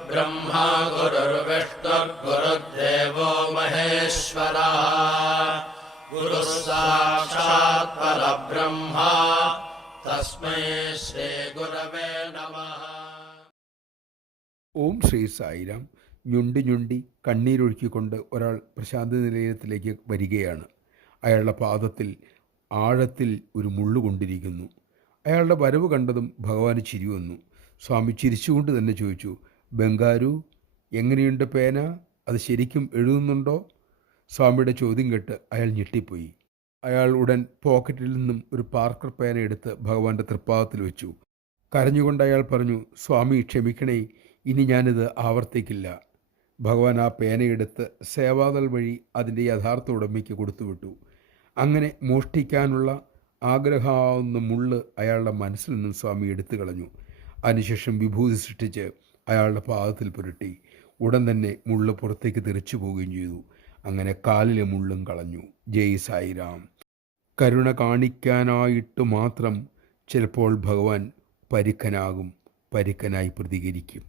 गुरुर्ब्रह्मा गुरुर्विष्णुर्गुरुर्देवो महेश्वरः गुरुः साक्षात् परब्रह्मा तस्मै श्रीगुरवे नमः. ഓം ശ്രീ സായിരാം. ഞുണ്ടി കണ്ണീരൊഴുക്കിക്കൊണ്ട് ഒരാൾ പ്രശാന്തി നിലയത്തിലേക്ക് വരികയാണ്. അയാളുടെ പാദത്തിൽ ആഴത്തിൽ ഒരു മുള്ളുകൊണ്ടിരിക്കുന്നു. അയാളുടെ വരവ് കണ്ടതും ഭഗവാന് ചിരി വന്നു. സ്വാമി ചിരിച്ചുകൊണ്ട് തന്നെ ചോദിച്ചു, ബംഗാരു, എങ്ങനെയുണ്ട് പേന? അത് ശരിക്കും എഴുതുന്നുണ്ടോ? സ്വാമിയുടെ ചോദ്യം കേട്ട് അയാൾ ഞെട്ടിപ്പോയി. അയാൾ ഉടൻ പോക്കറ്റിൽ നിന്നും ഒരു പാർക്കർ പേന എടുത്ത് ഭഗവാന്റെ തൃപ്പാദത്തിൽ വെച്ചു. കരഞ്ഞുകൊണ്ട് അയാൾ പറഞ്ഞു, സ്വാമി ക്ഷമിക്കണേ, ഇനി ഞാനിത് ആവർത്തിക്കില്ല. ഭഗവാൻ ആ പേനയെടുത്ത് സേവാദൾ വഴി അതിൻ്റെ യഥാർത്ഥ ഉടമയ്ക്ക് കൊടുത്തുവിട്ടു. അങ്ങനെ മോഷ്ടിക്കാനുള്ള ആഗ്രഹമാവുന്ന മുള്ള് അയാളുടെ മനസ്സിൽ നിന്നും സ്വാമി എടുത്തു കളഞ്ഞു. അതിനുശേഷം വിഭൂതി സൃഷ്ടിച്ച് അയാളുടെ പാദത്തിൽ പുരട്ടി. ഉടൻ തന്നെ മുള്ള് പുറത്തേക്ക് തെറിച്ചു പോവുകയും ചെയ്തു. അങ്ങനെ കാലിലെ മുള്ളും കളഞ്ഞു. ജയ് സായിരാം. കരുണ കാണിക്കാനായിട്ട് മാത്രം ചിലപ്പോൾ ഭഗവാൻ പരുക്കനായി പ്രതികരിക്കും.